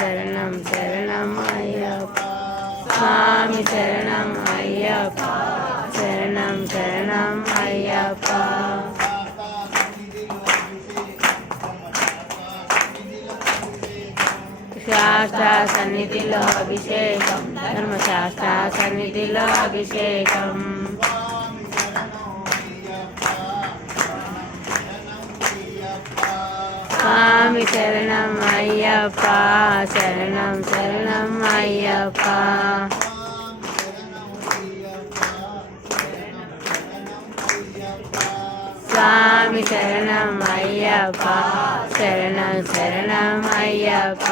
శరణం శరణం అయ్యప్ప స్వామి శరణం అయ్యప్ప శరణం శరణం అయ్యప్ప శాస్త్ర సన్నిధిలో అభిషేకం ధర్మశాస్త్ర సన్నిధిలో అభిషేకం స్వామి శరణం అయ్యప్ప శరణం శరణం అయ్యప్ప స్వామి శరణం అయ్యప్ప శరణం శరణం అయ్యప్ప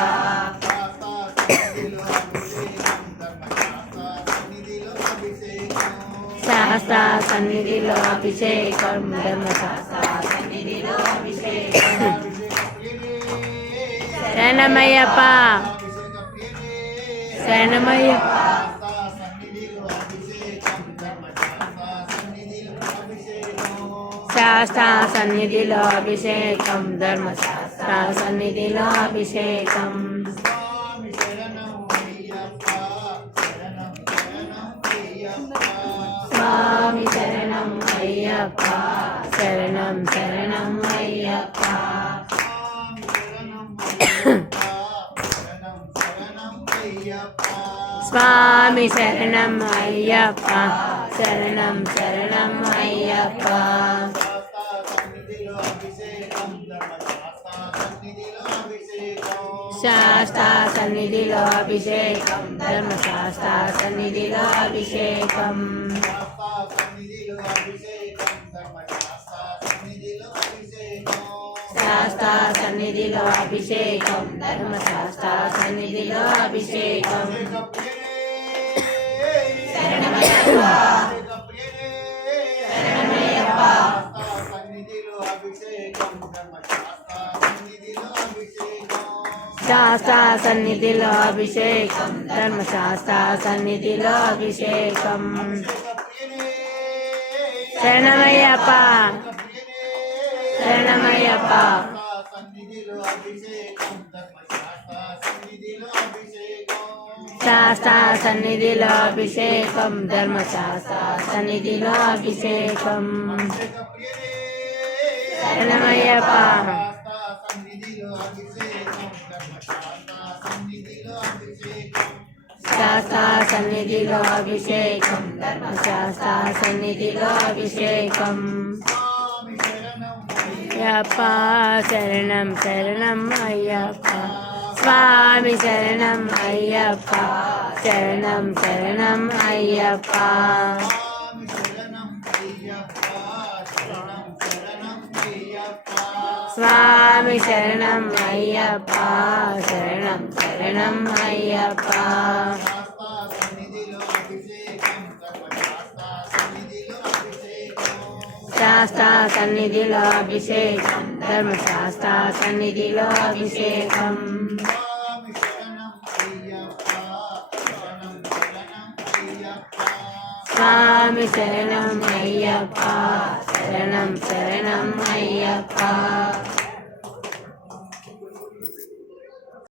శాస్త్ర సన్నిధిలో అభిషేకం ధర్మశాస్త్ర సన్నిధిలో అభిషేకం శరణమయ్యప్ప శరణమయ్యప్ప శాస్త్ర సన్నిధిలో అభిషేకం ధర్మశాస్త్ర సన్నిధిలో అభిషేకం స్వామి శరణం అయ్యప్ప శరణం శరణం అయ్యప్ప స్వామి శరణం అయ్యప్ప శరణం శరణం అయ్యప్ప శాస్త్ర సన్నిధిలో అభిషేకం ధర్మశాస్త్ర సన్నిధిలో అభిషేకం శాస్త్ర సన్నిధిలో అభిషేకం ధర్మశాస్త్ర సన్నిధిలో అభిషేకం శరణమయ్యప్ప శరణమయ్యప్ప శాస్త్ర సన్నిధిలో అభిషేకం ధర్మశాస్త్ర సన్నిధిలో అభిషేకం శరణమయ్యప్ప శరణమయ్యప్ప శాస్త్ర సన్నిధిలో అభిషేకం ధర్మశాస్త్ర సన్నిధిలో అభిషేకం శరణమయ్యప్ప శాస్త్ర సన్నిధిలో అభిషేకం ధర్మశాస్త్ర సన్నిధిలో అభిషేకం అయ్యప్ప శరణం శరణం అయ్యప్ప స్వామి శరణం అయ్యప్ప శరణం శరణం అయ్యప్ప స్వామి శరణం అయ్యప్ప శరణం శరణం అయ్యప్ప శాస్త్ర సన్నిధిలో అభిషేకం ధర్మశాస్త్ర సన్నిధిలో అభిషేకం స్వామి శరణం అయ్యప్ప శరణం శరణం అయ్యప్ప